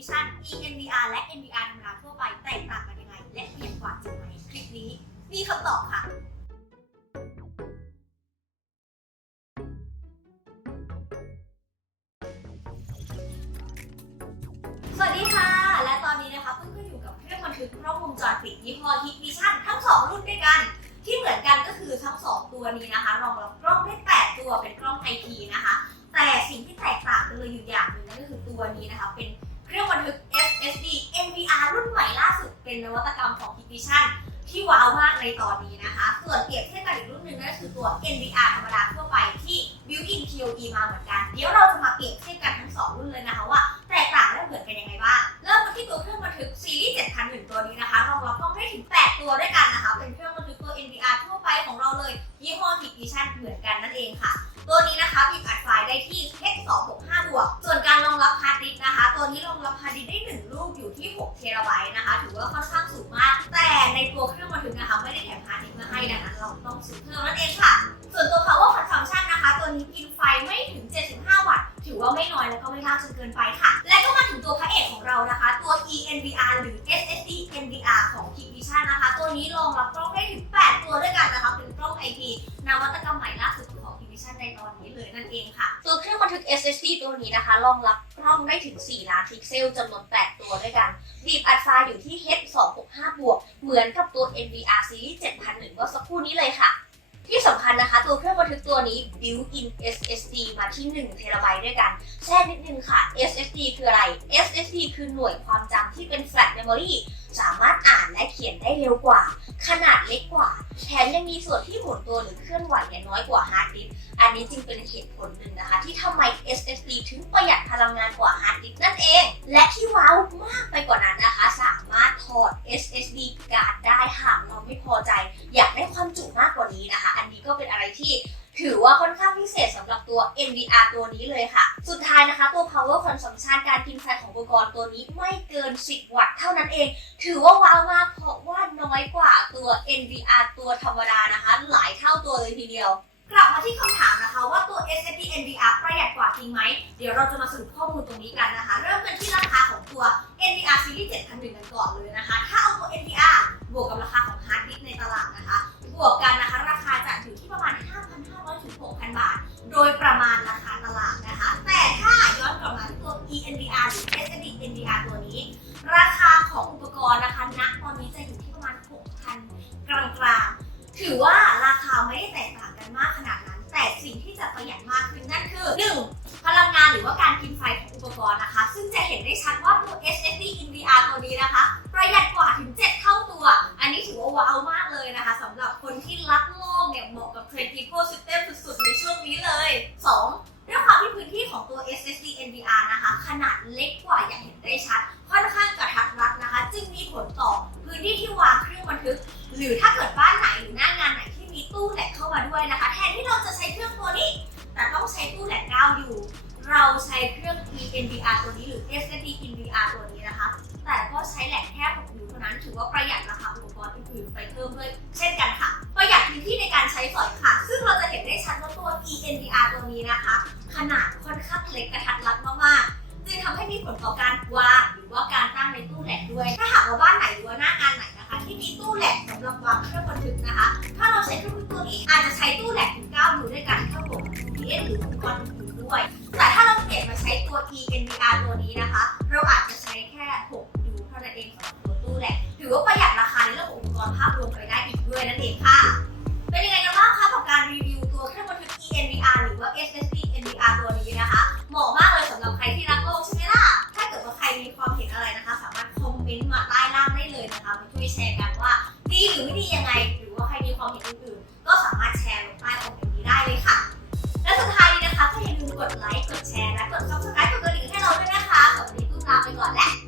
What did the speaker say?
Vision eNVR และ NVR ธรรมดาทั่วไปแตกต่างกันยังไง และเปลี่ยนกว่าจริงไหมคลิปนี้มีคำตอบค่ะสวัสดีค่ะ และตอนนี้นะคะเพิ่งก็อยู่กับเครื่องบันทึกกล้องวงจรปิดยี่ห้อ Hit Vision ทั้ง 2 รุ่นด้วยกัน ที่เหมือนกันก็คือทั้ง 2 ตัวนี้นะคะรองรับกล้องได้ 8 ตัวเป็นกล้อง IP นะคะ แต่สิ่งที่แตกต่างกันเลยอยู่อย่างหนึ่งนั่นก็คือตัวนี้นะคะเป็น เครื่องบันทึก SSD NVR รุ่นใหม่ล่าสุดเป็นนวัตกรรมของ Hit Vision ที่ว้าวมากในตอนนี้นะคะ ส่วนเปรียบเทียบกับอีกรุ่นหนึ่งนั่นก็คือตัว NVR ธรรมดาทั่วไปที่ built-in TOE มาเหมือนกัน เดี๋ยวเราจะมาเปรียบเทียบกันทั้งสองรุ่นเลยนะคะว่าแตกต่างและเหมือนกันยังไงบ้าง เริ่มกันที่ตัวเครื่องบันทึกซีรีส์ 7001 ตัวนี้นะคะ รองรับกล้องได้ถึง 8 ตัวด้วยกันนะคะ เป็นเครื่องบันทึกตัว NVR ทั่วไปของเราเลย ยี่ห้อ Hit Vision เหมือนกันนั่นเองค่ะ ตัวนี้นะคะพิมพ์อัดไฟล์ได้ที่ H265 วก ส่วนการรองรับฮาร์ดดิสก์นะคะ ตัวนี้รองรับฮาร์ดดิสก์ได้ 1 ลูกอยู่ที่ 6 เทราไบต์นะคะ ถือว่าค่อนข้างสูงมาก แต่ในตัวเครื่องบันทึกนะคะ ไม่ได้แถมฮาร์ดดิสก์มาให้ดังนั้นเราต้องซื้อเพิ่มนั่นเองค่ะ เครื่องบันทึก SSD ตัวนี้นะคะรองรับกล้องได้ถึง 4 ล้านพิกเซลจำนวน 8 ตัวด้วยกันบีบอัดไฟล์อยู่ที่ H265 บวก เหมือนกับตัว NVR Series 7001เมื่อสักครู่นี้เลยค่ะ ที่สำคัญนะคะ ตัวเครื่องบันทึกตัวนี้ built-in SSD มาที่1เทราไบต์ด้วยกัน แช่นิดนึงค่ะ SSD คืออะไร SSD คือหน่วยความจำที่เป็น flash memory สามารถอ่านและเขียนได้เร็วกว่า ขนาดเล็กกว่า แถมยังมีส่วนที่หมุนตัวหรือเคลื่อนไหวเนี่ยน้อยกว่าฮาร์ดดิสก์อันนี้จึงเป็นเหตุผลหนึ่งนะคะ ที่ทำไม SSD ถึงประหยัดพลังงานกว่าฮาร์ดดิสก์นั่นเอง และที่ว้าวมากไปกว่านั้นนะคะ สามารถถอด SSD การ์ดได้หากเราไม่พอใจ อยากได้ อว่าค่อนข้างพิเศษสำหรับตัว NVR ตัวนี้เลยค่ะ สุดท้ายนะคะ ตัว power consumption การกินไฟของอุปกรณ์ตัวนี้ไม่เกิน 10 วัตต์เท่านั้นเอง ถือว่าว้าวมากเพราะว่าน้อยกว่าตัว NVR ตัวธรรมดานะคะ หลายเท่าตัวเลยทีเดียวกลับมาที่คำถามนะคะว่าตัว SSD NVR ประหยัดกว่าจริงไหม เดี๋ยวเราจะมาสรุปข้อมูลตรงนี้กันนะคะ เริ่มกันที่ราคาของตัว NVR Series 7001 กันก่อนเลยนะคะ ถ้าเอาตัว NVR บวกกับราคาของฮาร์ดดิสก์ในตลาดนะคะ สิ่งที่จะประหยัดมากขึ้นนั่นคือ 1. พลังงานหรือว่าการกินไฟของอุปกรณ์นะคะ ซึ่งจะเห็นได้ชัดว่าตัว SSD NVR ตัวนี้นะคะ ประหยัดกว่าถึง 7 เท่าตัว อันนี้ถือว่าว้าวมากเลยนะคะสำหรับคนที่รักโลกเนี่ยเหมาะกับเทรนด์ ecosystem สุดๆ ในช่วงนี้เลย 2. ด้วยความที่พื้นที่ของตัว SSD NVR นะคะ ขนาดเล็กกว่าอย่างเห็นได้ชัด ค่อนข้างกระทัดรัดนะคะ จึงมีผลต่อพื้นที่ที่วางเครื่องบันทึก หรือถ้าเกิดบ้านไหนหรือหน้างานไหนที่ มีตู้แหลกเข้ามาด้วยนะคะ แทนที่เราจะใช้เครื่องตัวนี้ แต่ต้องใช้ตู้แหลก9อยู่ เราใช้เครื่อง eNVR ตัวนี้หรือ SSD NVR ตัวนี้นะคะ แต่ก็ใช้แหลกแค่6นิ้วเท่านั้น ถือว่าประหยัดราคาอุปกรณ์อื่นๆไปเพิ่มด้วยเช่นกันค่ะ ประหยัดพื้นที่ในการใช้สอยค่ะ ซึ่งเราจะเห็นได้ชัดว่าตัว eNVR ตัวนี้นะคะ ขนาดค่อนข้างเล็กกระทัดรัดมากๆ จึงทำให้มีผลต่อการวางหรือว่าการตั้งในตู้แหลกด้วย ถ้าหากว่าบ้านไหนหรือว่าหน้า PS หรืออุปกรณ์อื่นๆด้วย แต่ถ้าเราเปลี่ยนมาใช้ตัว eNVR ตัวนี้นะคะ เราอาจจะใช้แค่ 6 ยูเท่านั้นเองสำหรับตัวตู้แหลกถือว่าประหยัดราคาในเรื่องของอุปกรณ์ภาพรวมไปได้อีกด้วยนั่นเองค่ะ 我来。